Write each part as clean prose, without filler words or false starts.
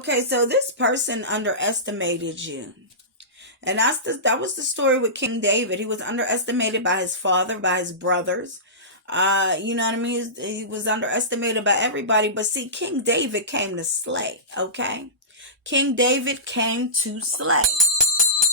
Okay, so this person underestimated you. And that was the story with King David. He was underestimated by his father, by his brothers. You know what I mean? He was underestimated by everybody. But see, King David came to slay, okay? King David came to slay.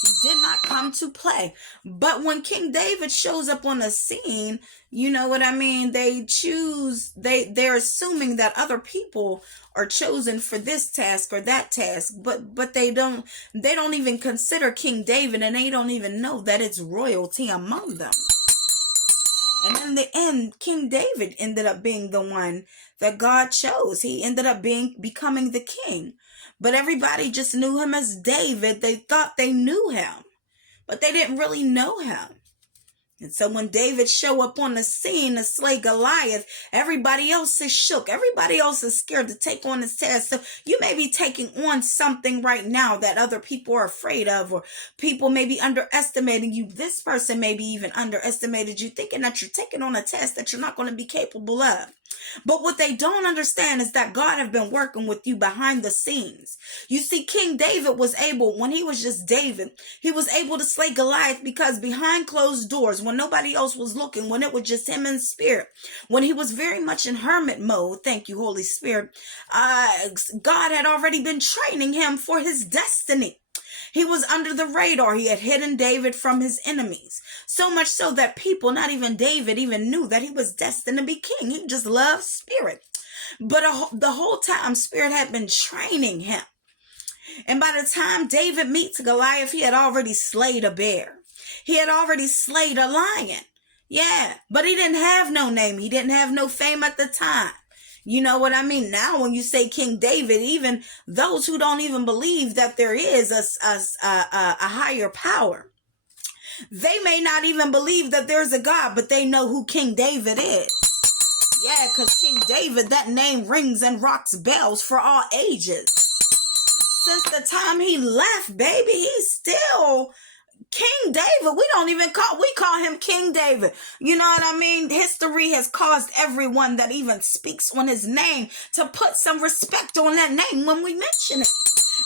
He did not come to play. But when King David shows up on the scene, you know what I mean? They're assuming that other people are chosen for this task or that task, but they don't even consider King David, and they don't even know that it's royalty among them. And in the end, King David ended up being the one that God chose. He ended up becoming the king. But everybody just knew him as David. They thought they knew him, but they didn't really know him. And so when David show up on the scene to slay Goliath, everybody else is shook. Everybody else is scared to take on this task. So you may be taking on something right now that other people are afraid of, or people may be underestimating you. This person may be even underestimated you, thinking that you're taking on a task that you're not going to be capable of. But what they don't understand is that God have been working with you behind the scenes. You see, King David was able, when he was just David, he was able to slay Goliath because behind closed doors, when nobody else was looking, when it was just him and Spirit, when he was very much in hermit mode, thank you, Holy Spirit, God had already been training him for his destiny. He was under the radar. He had hidden David from his enemies. So much so that people, not even David, even knew that he was destined to be king. He just loved Spirit. But the whole time, Spirit had been training him. And by the time David meets Goliath, he had already slayed a bear. He had already slayed a lion. Yeah, but he didn't have no name. He didn't have no fame at the time. You know what I mean? Now, when you say King David, even those who don't even believe that there is a higher power, they may not even believe that there's a God, but they know who King David is. Yeah, because King David, that name rings and rocks bells for all ages. Since the time he left, baby, he's still King David. We call him King David. You know what I mean? History has caused everyone that even speaks on his name to put some respect on that name when we mention it.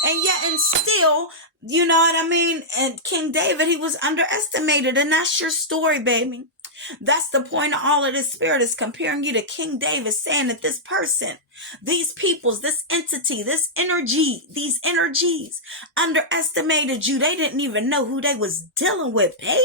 And still, you know what I mean? And King David, he was underestimated. And that's your story, baby. That's the point of all of this. Spirit is comparing you to King David, saying that this person, these peoples, this entity, this energy, these energies underestimated you. They didn't even know who they was dealing with, baby.